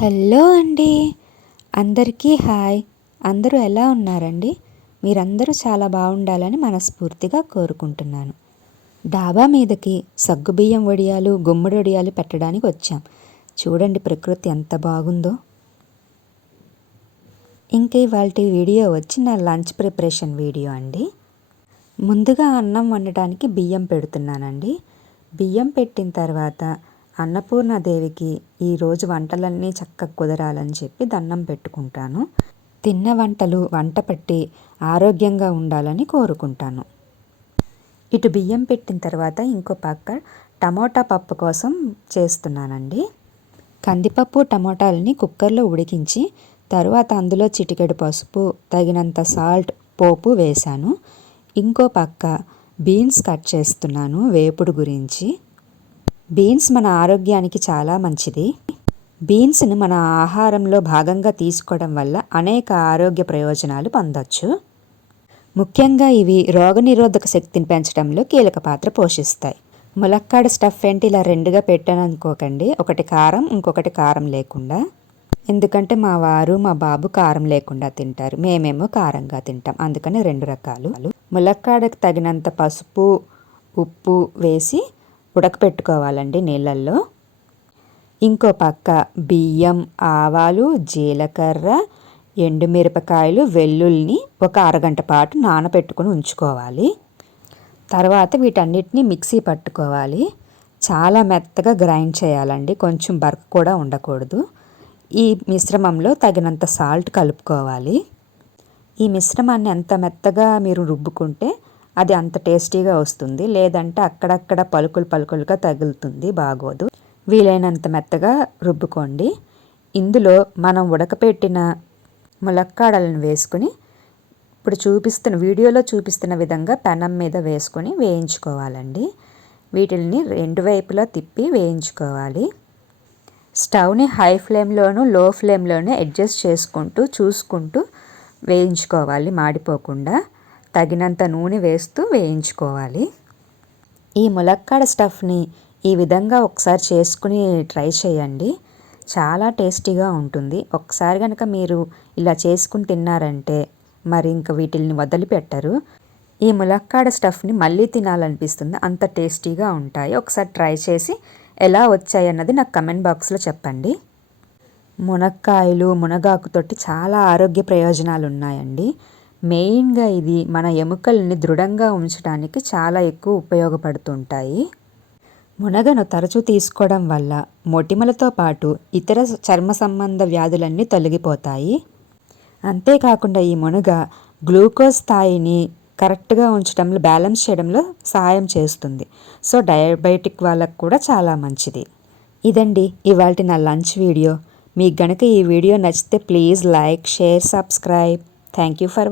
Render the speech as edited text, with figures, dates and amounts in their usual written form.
Hello అండి. అందరికీ hi. అందరూ ఎలా ఉన్నారండి? మీరందరూ చాలా బాగుండాలని మనస్ఫూర్తిగా కోరుకుంటున్నాను. డాబా మీదకి సగ్గుబియ్యం వడియాలు, గుమ్మడి వడియాలు పెట్టడానికి వచ్చాం. చూడండి ప్రకృతి ఎంత బాగుందో. ఇంక ఇవాల్టి వీడియో వచ్చి నా లంచ్ ప్రిపరేషన్ వీడియో అండి. ముందుగా అన్నం వండడానికి బియ్యం పెడుతున్నానండి. బియ్యం పెట్టిన తర్వాత అన్నపూర్ణాదేవికి ఈరోజు వంటలన్నీ చక్కగా కుదరాలని చెప్పి దండం పెట్టుకుంటాను. తిన్న వంటలు వంట పట్టి ఆరోగ్యంగా ఉండాలని కోరుకుంటాను. ఇటు బియ్యం పెట్టిన తర్వాత ఇంకో పక్క టమోటా పప్పు కోసం చేస్తున్నానండి. కందిపప్పు టమోటాలని కుక్కర్లో ఉడికించి తర్వాత అందులో చిటికెడు పసుపు, తగినంత సాల్ట్, పోపు వేశాను. ఇంకో పక్క బీన్స్ కట్ చేస్తున్నాను వేపుడు గురించి. బీన్స్ మన ఆరోగ్యానికి చాలా మంచిది. బీన్స్ని మన ఆహారంలో భాగంగా తీసుకోవడం వల్ల అనేక ఆరోగ్య ప్రయోజనాలు పొందొచ్చు. ముఖ్యంగా ఇవి రోగనిరోధక శక్తిని పెంచడంలో కీలక పాత్ర పోషిస్తాయి. ములక్కాడ స్టఫ్ ఏంటి ఇలా రెండుగా పెట్టాను అనుకోకండి, ఒకటి కారం ఇంకొకటి కారం లేకుండా. ఎందుకంటే మా వారు మా బాబు కారం లేకుండా తింటారు, మేమేమో కారంగా తింటాం, అందుకని రెండు రకాలు. ములక్కాడకు తగినంత పసుపు, ఉప్పు వేసి ఉడకపెట్టుకోవాలండి నీళ్ళల్లో. ఇంకో పక్క బియ్యం, ఆవాలు, జీలకర్ర, ఎండుమిరపకాయలు, వెల్లుల్లిని ఒక అరగంట పాటు నానబెట్టుకుని ఉంచుకోవాలి. తర్వాత వీటన్నిటిని మిక్సీ పట్టుకోవాలి. చాలా మెత్తగా గ్రైండ్ చేయాలండి, కొంచెం బరక కూడా ఉండకూడదు. ఈ మిశ్రమంలో తగినంత సాల్ట్ కలుపుకోవాలి. ఈ మిశ్రమాన్ని ఎంత మెత్తగా మీరు రుబ్బుకుంటే అది అంత టేస్టీగా వస్తుంది. లేదంటే అక్కడక్కడ పలుకులుగా తగులుతుంది, బాగోదు. వీలైనంత మెత్తగా రుబ్బుకోండి. ఇందులో మనం ఉడకపెట్టిన ములక్కాడలను వేసుకుని ఇప్పుడు వీడియోలో చూపిస్తున్న విధంగా పెనం మీద వేసుకొని వేయించుకోవాలండి. వీటిని రెండు వైపులా తిప్పి వేయించుకోవాలి. స్టవ్ని హై ఫ్లేమ్లోను లో ఫ్లేమ్లోనే అడ్జస్ట్ చేసుకుంటూ చూసుకుంటూ వేయించుకోవాలి, మాడిపోకుండా. తగినంత నూనె వేస్తూ వేయించుకోవాలి. ఈ ములక్కాడ స్టఫ్ని ఈ విధంగా ఒకసారి చేసుకుని ట్రై చేయండి, చాలా టేస్టీగా ఉంటుంది. ఒకసారి కనుక మీరు ఇలా చేసుకుని తిన్నారంటే మరి ఇంక వీటిల్ని వదిలిపెట్టరు. ఈ ములక్కాడ స్టఫ్ని మళ్ళీ తినాలనిపిస్తుంది, అంత టేస్టీగా ఉంటాయి. ఒకసారి ట్రై చేసి ఎలా వచ్చాయన్నది నాకు కమెంట్ బాక్స్లో చెప్పండి. మునక్కాయలు, మునగాకుతోటి చాలా ఆరోగ్య ప్రయోజనాలు ఉన్నాయండి. మెయిన్గా ఇది మన ఎముకల్ని దృఢంగా ఉంచడానికి చాలా ఎక్కువ ఉపయోగపడుతుంటాయి. మునగను తరచూ తీసుకోవడం వల్ల మొటిమలతో పాటు ఇతర చర్మ సంబంధ వ్యాధులన్నీ తొలగిపోతాయి. అంతేకాకుండా ఈ మునగ గ్లూకోజ్ స్థాయిని కరెక్ట్గా ఉంచడంలో, బ్యాలెన్స్ చేయడంలో సహాయం చేస్తుంది. సో డయాబెటిక్ వాళ్ళకు కూడా చాలా మంచిది. ఇదండి ఇవాల్టి నా లంచ్ వీడియో. మీకు గనక ఈ వీడియో నచ్చితే please like, share, subscribe. Thank you for